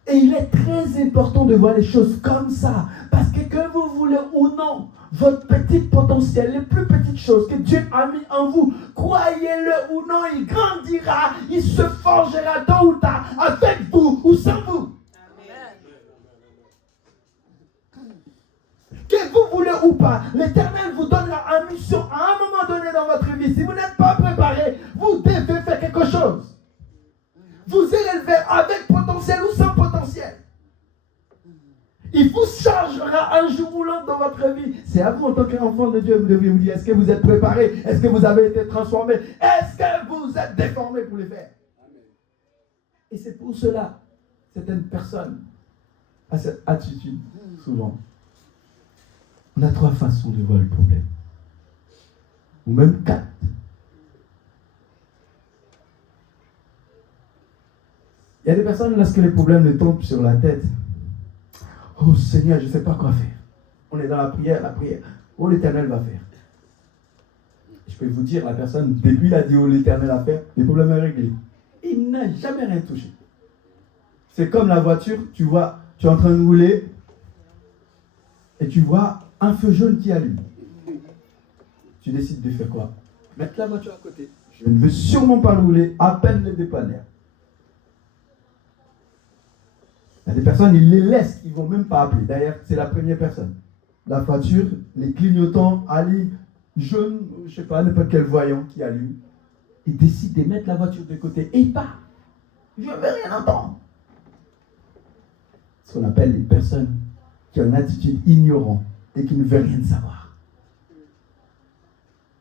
Et il est très important de voir les choses comme ça, parce que vous voulez ou non, votre petit potentiel, les plus petites choses que Dieu a mis en vous, croyez-le ou non, il grandira, il se forgera tôt ou tard, avec vous ou sans vous. Que vous voulez ou pas, l'Éternel vous donnera une mission à un moment donné dans votre vie. Si vous n'êtes pas préparé, vous devez faire quelque chose. Vous allez le faire avec potentiel ou sans potentiel. Il vous chargera un jour ou l'autre dans votre vie. C'est à vous en tant qu'enfant de Dieu, vous devez vous dire, est-ce que vous êtes préparé? Est-ce que vous avez été transformé? Est-ce que vous êtes déformé pour le faire? Et c'est pour cela, certaines personnes ont cette attitude, souvent. On a 3 façons de voir le problème. Ou même 4. Il y a des personnes, lorsque les problèmes les tombent sur la tête, oh Seigneur, je ne sais pas quoi faire. On est dans la prière. Oh, l'Éternel va faire. Je peux vous dire, la personne, depuis il a dit, oh, l'Éternel va faire, le problème est réglé. Il n'a jamais rien touché. C'est comme la voiture, tu vois, tu es en train de rouler, et tu vois un feu jaune qui allume. Tu décides de faire quoi? Mettre la voiture à côté. Je ne veux sûrement pas rouler, à peine le dépanner. Il y a des personnes, ils les laissent, ils ne vont même pas appeler. D'ailleurs, c'est la première personne. La voiture, les clignotants allument, jaune, je ne sais pas, n'importe quel voyant qui allume. Ils décident de mettre la voiture de côté et il part. Je ne veux rien entendre. Ce qu'on appelle les personnes qui ont une attitude ignorante et qui ne veulent rien savoir.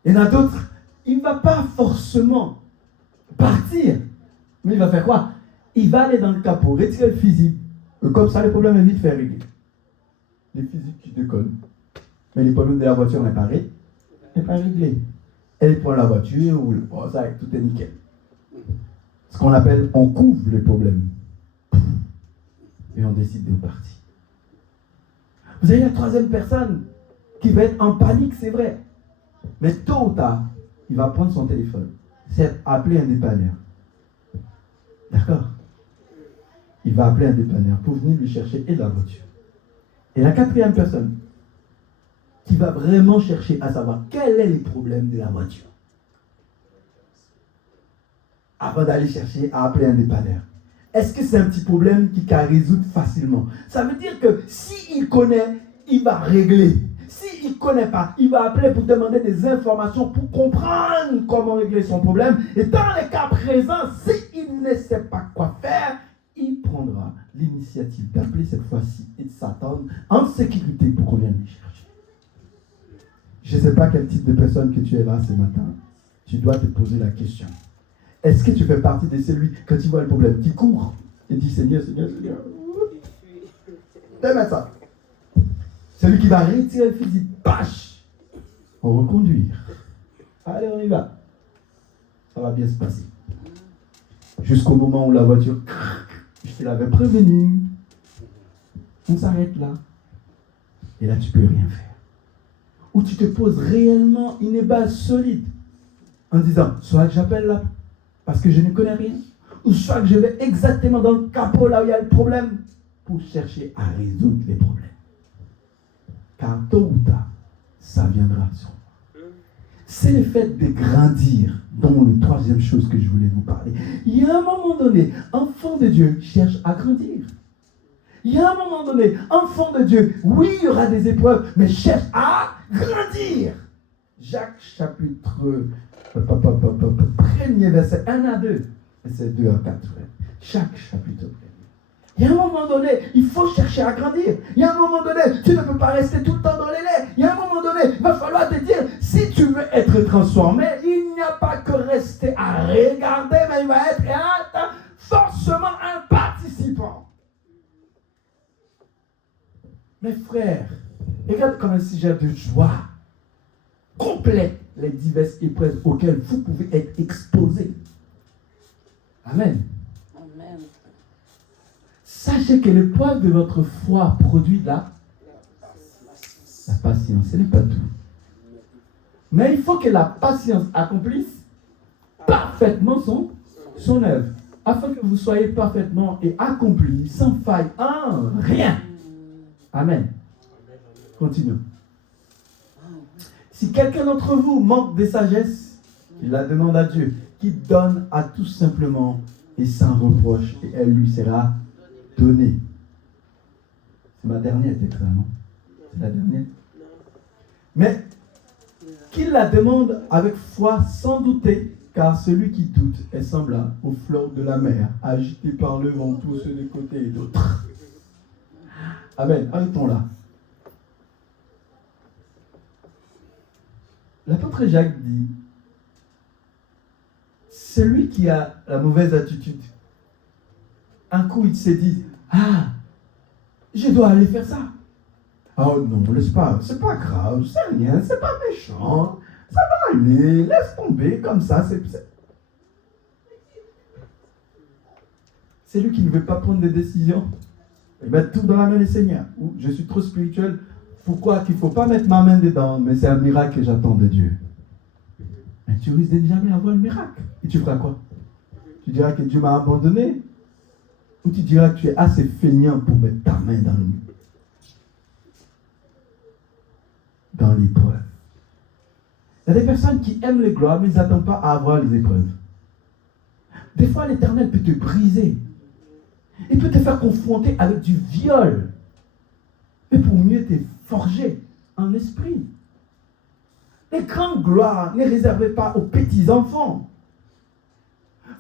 Il y en a d'autres, il ne va pas forcément partir. Mais il va faire quoi? Il va aller dans le capot, retirer le fusible. Comme ça, le problème est vite fait régler. Les fusibles qui décollent. Mais les problèmes de la voiture n'est pas réglé. Elle prend la voiture, ou oh, ça, tout est nickel. Ce qu'on appelle, on couvre le problème. Et on décide de partir. Vous avez la 3e personne qui va être en panique, c'est vrai. Mais tôt ou tard, il va prendre son téléphone. C'est appeler un dépanneur. D'accord? Il va appeler un dépanneur pour venir lui chercher et la voiture. Et la 4e personne qui va vraiment chercher à savoir quel est le problème de la voiture. Avant d'aller chercher à appeler un dépanneur. Est-ce que c'est un petit problème qu'il peut résoudre facilement? Ça veut dire que s'il connaît, il va régler. S'il ne connaît pas, il va appeler pour demander des informations pour comprendre comment régler son problème. Et dans les cas présents, s'il ne sait pas quoi faire, il prendra l'initiative d'appeler cette fois-ci et de s'attendre en sécurité pour qu'on vienne lui chercher. Je ne sais pas quel type de personne que tu es là ce matin. Tu dois te poser la question. Est-ce que tu fais partie de celui, quand tu vois le problème, qui court et dit Seigneur, Seigneur, Seigneur. T'aimes ça. Celui qui va retirer le fusil, bâche, on va reconduire. Allez, on y va. Ça va bien se passer. Jusqu'au moment où la voiture craque. Je te l'avais prévenu. On s'arrête là. Et là, tu ne peux rien faire. Ou tu te poses réellement une base solide en disant, soit que j'appelle là, parce que je ne connais rien, ou soit que je vais exactement dans le capot là où il y a le problème, pour chercher à résoudre les problèmes. Car tôt ou tard, ça viendra sur moi. C'est le fait de grandir, dont la troisième chose que je voulais vous parler. Il y a un moment donné, enfant de Dieu cherche à grandir. Il y a un moment donné, enfant de Dieu, oui, il y aura des épreuves, mais cherche à grandir. Jacques chapitre 1er, verset 1 à 2, verset 2 à 4. Chaque chapitre 1er. Il y a un moment donné, il faut chercher à grandir. Il y a un moment donné, tu ne peux pas rester tout le temps dans les laits. Il y a un moment donné, il va falloir te dire, si tu veux être transformé, il n'y a pas que rester à regarder, mais il va être forcément un participant. Mes frères, regarde comme un sujet de joie complète les diverses épreuves auxquelles vous pouvez être exposés. Amen. Amen. Sachez que l'épreuve de votre foi produit la patience. Ce n'est pas tout. Mais il faut que la patience accomplisse parfaitement son œuvre, afin que vous soyez parfaitement et accomplis, sans faille en rien. Amen. Continuons. Si quelqu'un d'entre vous manque de sagesse, il la demande à Dieu, qui donne à tout simplement et sans reproche, et elle lui sera donnée. C'est ma dernière texte, non? C'est la dernière. Mais qu'il la demande avec foi sans douter, car celui qui doute est semblable aux fleurs de la mer, agité par le vent, tous ceux de côté et d'autres. Amen. Arrêtons là. L'apôtre Jacques dit, celui qui a la mauvaise attitude, un coup il se dit, je dois aller faire ça. Oh non, laisse pas, c'est pas grave, c'est rien, c'est pas méchant, ça va aller, laisse tomber, comme ça, c'est lui qui ne veut pas prendre des décisions. Il met tout dans la main du Seigneur. Ou je suis trop spirituel. Pourquoi qu'il ne faut pas mettre ma main dedans? Mais c'est un miracle que j'attends de Dieu. Mais tu risques de jamais avoir le miracle. Et tu feras quoi? Tu diras que Dieu m'a abandonné? Ou tu diras que tu es assez feignant pour mettre ta main dans l'épreuve? Il y a des personnes qui aiment les gloires, mais ils n'attendent pas à avoir les épreuves. Des fois, l'Éternel peut te briser. Il peut te faire confronter avec du viol. Mais pour mieux te forger en esprit. Les grandes gloires ne réservez pas aux petits enfants.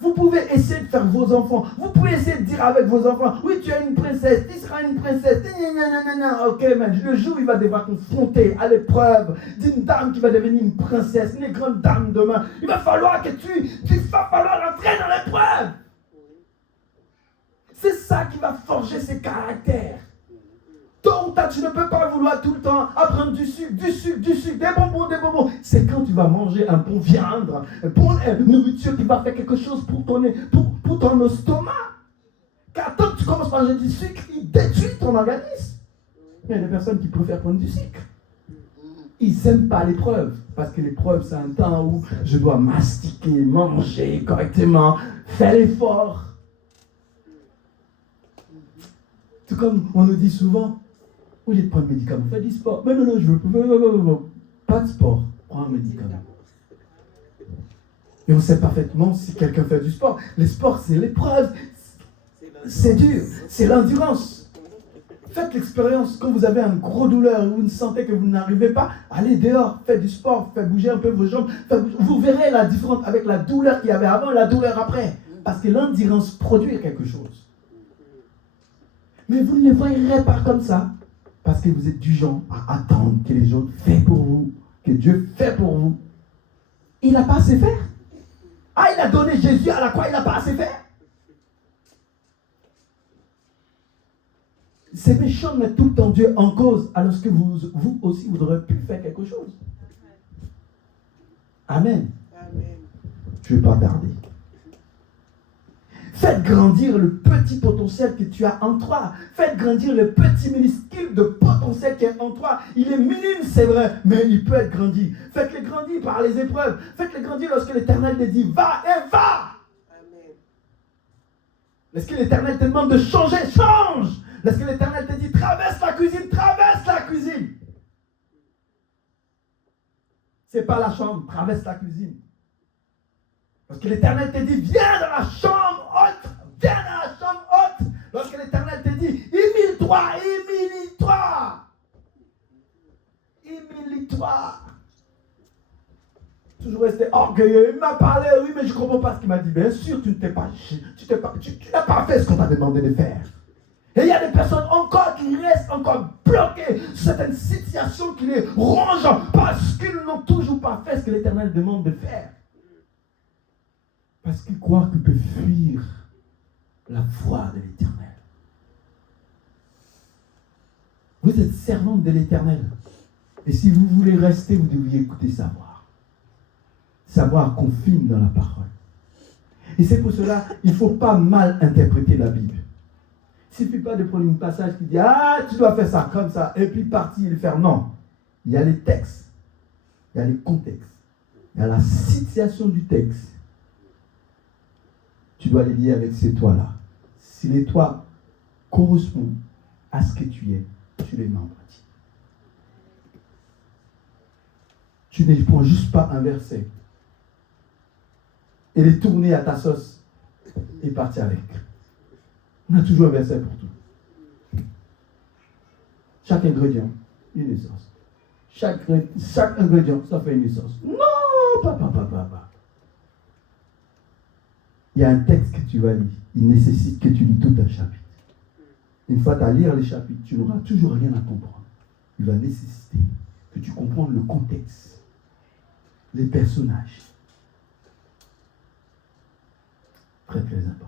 Vous pouvez essayer de faire vos enfants. Vous pouvez essayer de dire avec vos enfants, oui, tu es une princesse, tu seras une princesse. Ok, mais le jour où il va devoir confronter à l'épreuve d'une dame qui va devenir une princesse, une grande dame demain, il va falloir que tu vas falloir entrer dans l'épreuve. C'est ça qui va forger ses caractères. Tôt ou tard, tu ne peux pas vouloir tout le temps apprendre du sucre, des bonbons. C'est quand tu vas manger un bon viande, une bonne nourriture qui va faire quelque chose pour ton estomac. Car tant que tu commences à manger du sucre, il détruit ton organisme. Il y a des personnes qui préfèrent prendre du sucre. Ils n'aiment pas l'épreuve. Parce que l'épreuve, c'est un temps où je dois mastiquer, manger correctement, faire l'effort. Tout comme on nous dit souvent, au lieu de prendre un médicament, fais du sport. Mais non, je veux pas de sport, prends un médicament. Et on sait parfaitement si quelqu'un fait du sport. Le sport, c'est l'épreuve, c'est dur, c'est l'endurance. Faites l'expérience. Quand vous avez une grosse douleur et vous sentez que vous n'arrivez pas, allez dehors, faites du sport, faites bouger un peu vos jambes. Vous verrez la différence avec la douleur qu'il y avait avant et la douleur après. Parce que l'endurance produit quelque chose. Mais vous ne le verrez pas comme ça. Parce que vous êtes du genre à attendre que les autres fassent pour vous. Que Dieu fait pour vous. Il n'a pas assez fait. Ah, il a donné Jésus à la croix, il n'a pas assez fait. C'est méchant de mettre tout le temps Dieu en cause, alors que vous aussi, vous aurez pu faire quelque chose. Amen. Amen. Je ne vais pas tarder. Faites grandir le petit potentiel que tu as en toi. Faites grandir le petit minuscule de potentiel qui est en toi. Il est minime, c'est vrai, mais il peut être grandi. Faites-le grandir par les épreuves. Faites-le grandir lorsque l'Éternel te dit, va et va. Amen. Lorsque l'Éternel te demande de changer, change. Lorsque l'Éternel te dit, traverse la cuisine, traverse la cuisine. C'est pas la chambre, traverse la cuisine. Lorsque l'Éternel te dit, viens dans la chambre haute, viens dans la chambre haute. Lorsque l'Éternel te dit, humilie-toi, humilie-toi. Humilie-toi. Toujours rester orgueilleux. Il m'a parlé, oui, mais je ne comprends pas ce qu'il m'a dit. Bien sûr, tu n'as pas fait ce qu'on t'a demandé de faire. Et il y a des personnes encore qui restent encore bloquées sur certaines situations qui les rongent parce qu'ils n'ont toujours pas fait ce que l'Éternel demande de faire. Parce qu'ils croient qu'ils peuvent fuir la voie de l'Éternel. Vous êtes servante de l'Éternel. Et si vous voulez rester, vous devriez écouter sa voix. Sa voix confine dans la parole. Et c'est pour cela qu'il ne faut pas mal interpréter la Bible. Il ne suffit pas de prendre un passage qui dit « Ah, tu dois faire ça comme ça » et puis partir et le faire. Non. Il y a les textes. Il y a les contextes. Il y a la situation du texte. Tu dois les lier avec ces toits-là. Si les toits correspondent à ce que tu es, tu les mets en pratique. Tu ne prends juste pas un verset et les tourner à ta sauce et partir avec. On a toujours un verset pour tout. Chaque ingrédient, une essence. Chaque ingrédient, ça fait une essence. Non, papa. Il y a un texte que tu vas lire. Il nécessite que tu lis tout un chapitre. Une fois que tu as lire les chapitres, tu n'auras toujours rien à comprendre. Il va nécessiter que tu comprennes le contexte, les personnages. Très, très important.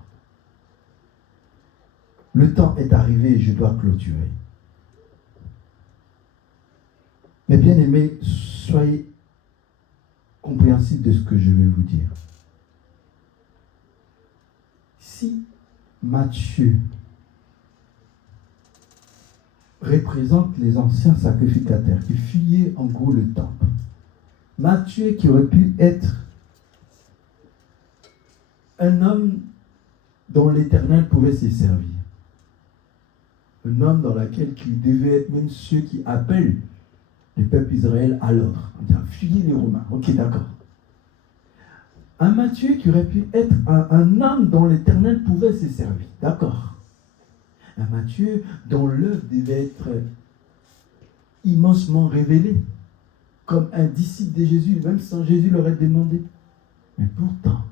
Le temps est arrivé et je dois clôturer. Mais bien aimés, soyez compréhensifs de ce que je vais vous dire. Si Matthieu représente les anciens sacrificateurs qui fuyaient en gros le temple, Matthieu qui aurait pu être un homme dont l'Éternel pouvait se servir, un homme dans lequel il devait être même ceux qui appellent le peuple Israël à l'ordre, en disant fuyez les Romains, ok d'accord. Un Matthieu qui aurait pu être un homme dont l'Éternel pouvait se servir. D'accord. Un Matthieu dont l'œuvre devait être immensement révélée. Comme un disciple de Jésus, même sans Jésus l'aurait demandé. Mais pourtant,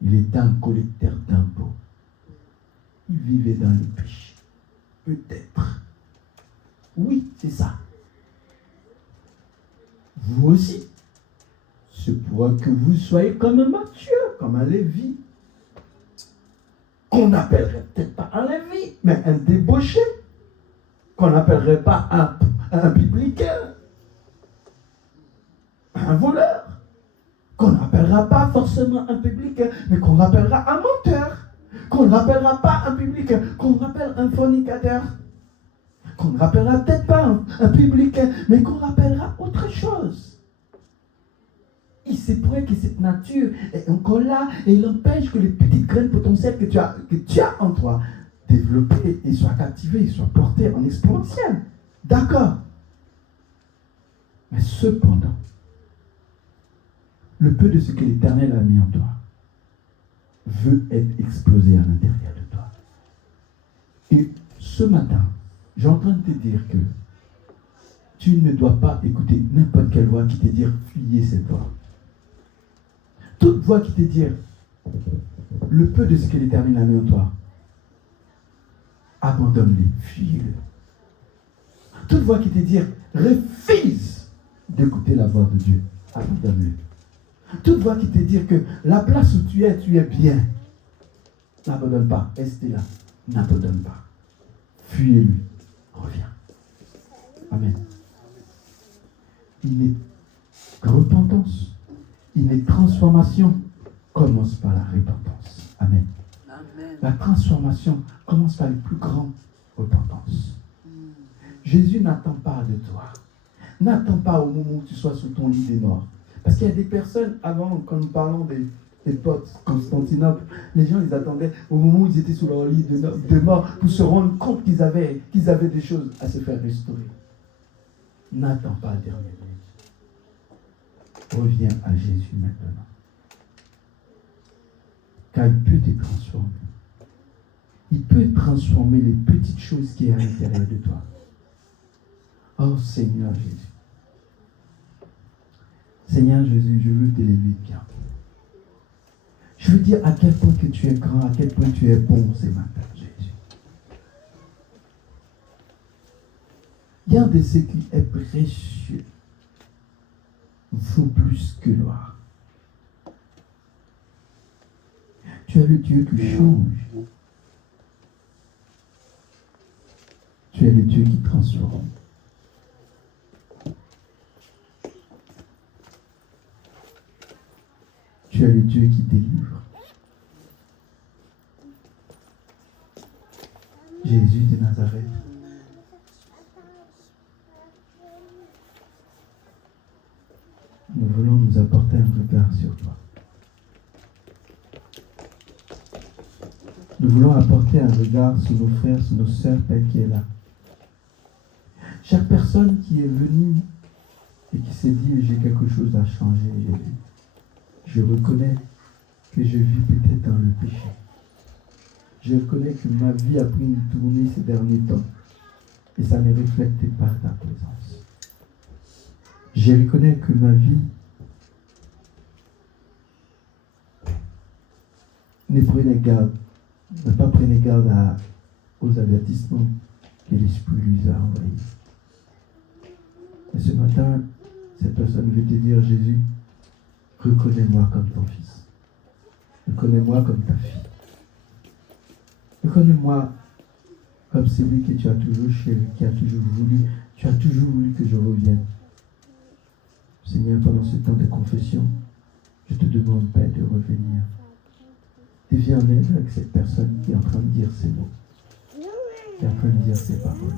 il était un collecteur d'impôts. Il vivait dans le péché. Peut-être. Oui, c'est ça. Vous aussi. C'est pour que vous soyez comme un Matthieu, comme un Lévi. Qu'on n'appellerait peut-être pas un Lévi, mais un débauché. Qu'on n'appellerait pas un publicain, un voleur. Qu'on n'appellera pas forcément un publicain, mais qu'on rappellera un menteur. Qu'on ne rappellera pas un publicain, qu'on rappelle un fornicateur. Qu'on ne rappellera peut-être pas un publicain, mais qu'on rappellera autre chose. Il se pourrait que cette nature est encore là et il empêche que les petites graines potentielles que tu as en toi développées et soient captivées, et soient portées en exponentiel. D'accord. Mais cependant, le peu de ce que l'Éternel a mis en toi veut être explosé à l'intérieur de toi. Et Ce matin, j'ai en train de te dire que tu ne dois pas écouter n'importe quelle voix qui te dit fuyez cette voix. Toute voix qui te dit le peu de ce que l'Éternel a mis en toi, abandonne-les, fuis-le. Toute voix qui te dit refuse d'écouter la voix de Dieu, abandonne-le. Toute voix qui te dit que la place où tu es bien, n'abandonne pas, restez là, n'abandonne pas. Fuyez-lui, reviens. Amen. Une repentance, une transformation commence par la repentance. Amen. Amen. La transformation commence par une plus grande repentance. Jésus n'attend pas de toi. N'attends pas au moment où tu sois sur ton lit des morts. Parce qu'il y a des personnes, avant, quand nous parlons des potes Constantinople, les gens, ils attendaient au moment où ils étaient sur leur lit de mort pour se rendre compte qu'ils avaient des choses à se faire restaurer. N'attends pas le dernier minute. Reviens à Jésus maintenant. Car il peut te transformer. Il peut transformer les petites choses qui sont à l'intérieur de toi. Oh Seigneur Jésus. Seigneur Jésus, je veux t'élever bien. Je veux dire à quel point que tu es grand, à quel point tu es bon ce matin, Jésus. Rien de ce qui est précieux vaut plus que l'or. Tu es le Dieu qui change. Tu es le Dieu qui transforme. Tu es le Dieu qui délivre. Jésus de Nazareth. Nous voulons nous apporter un regard sur toi. Nous voulons apporter un regard sur nos frères, sur nos sœurs, Père qui est là. Chaque personne qui est venue et qui s'est dit j'ai quelque chose à changer, Jésus. Je reconnais que je vis peut-être dans le péché. Je reconnais que ma vie a pris une tournée ces derniers temps et ça ne reflète pas ta présence. Je reconnais que ma vie ne pas prenez garde aux avertissements que l'Esprit lui a envoyés. Et ce matin, cette personne veut te dire, Jésus, reconnais-moi comme ton fils. Reconnais-moi comme ta fille. Reconnais-moi comme celui que tu as toujours chéri, qui a toujours voulu. Tu as toujours voulu que je revienne. Seigneur, pendant ce temps de confession, je te demande, Père, de revenir. Et viens en aide avec cette personne qui est en train de dire ces mots. Qui est en train de dire ces paroles.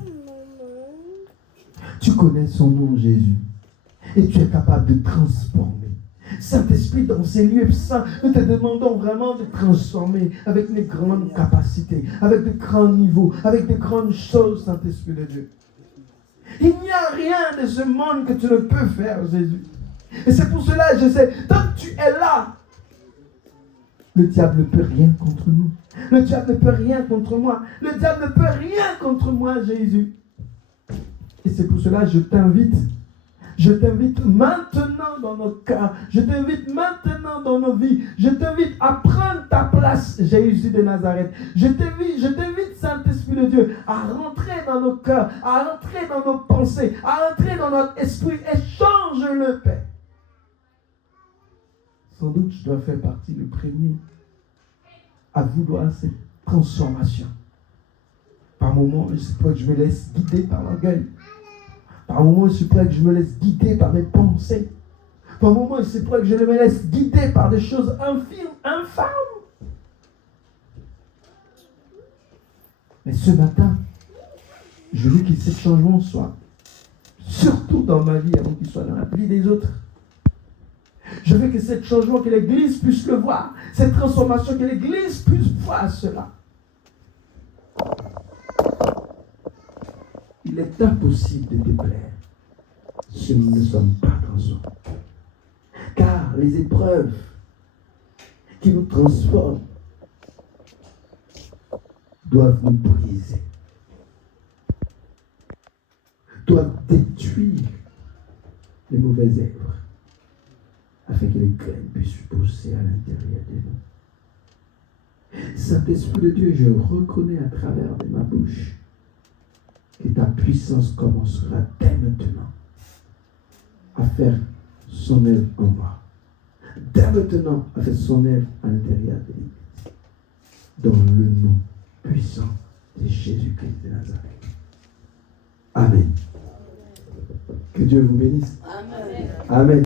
Tu connais son nom, Jésus. Et tu es capable de transformer. Saint-Esprit, dans ces lieux saints, nous te demandons vraiment de transformer avec de grandes capacités, avec de grands niveaux, avec de grandes choses, Saint-Esprit de Dieu. Il n'y a rien de ce monde que tu ne peux faire, Jésus. Et c'est pour cela, je sais, tant que tu es là, le diable ne peut rien contre nous. Le diable ne peut rien contre moi. Le diable ne peut rien contre moi, Jésus. Et c'est pour cela que je t'invite. Je t'invite maintenant dans nos cœurs. Je t'invite maintenant dans nos vies. Je t'invite à prendre ta place, Jésus de Nazareth. Je t'invite, Saint-Esprit de Dieu, à rentrer dans nos cœurs, à rentrer dans nos pensées, à rentrer dans notre esprit et change-le, Père. Sans doute, je dois faire partie le premier à vouloir cette transformation. Par moments, je sais pas que je me laisse guider par l'orgueil. Par moments, il se pourrait que je me laisse guider par mes pensées. Par moments, il se pourrait que je me laisse guider par des choses infâmes. Mais ce matin, je veux que ce changement soit surtout dans ma vie avant qu'il soit dans la vie des autres. Je veux que ce changement, que l'Église puisse le voir. Cette transformation, que l'Église puisse voir cela. Il est impossible de te plaire si nous ne sommes pas transformés. Car les épreuves qui nous transforment doivent nous briser. doivent détruire les mauvaises œuvres afin que les graines puissent pousser à l'intérieur de nous. Saint-Esprit de Dieu, je reconnais à travers de ma bouche que ta puissance commencera dès maintenant à faire son œuvre en moi. Dès maintenant à faire son œuvre à l'intérieur de l'Église. Dans le nom puissant de Jésus-Christ de Nazareth. Amen. Que Dieu vous bénisse. Amen. Amen.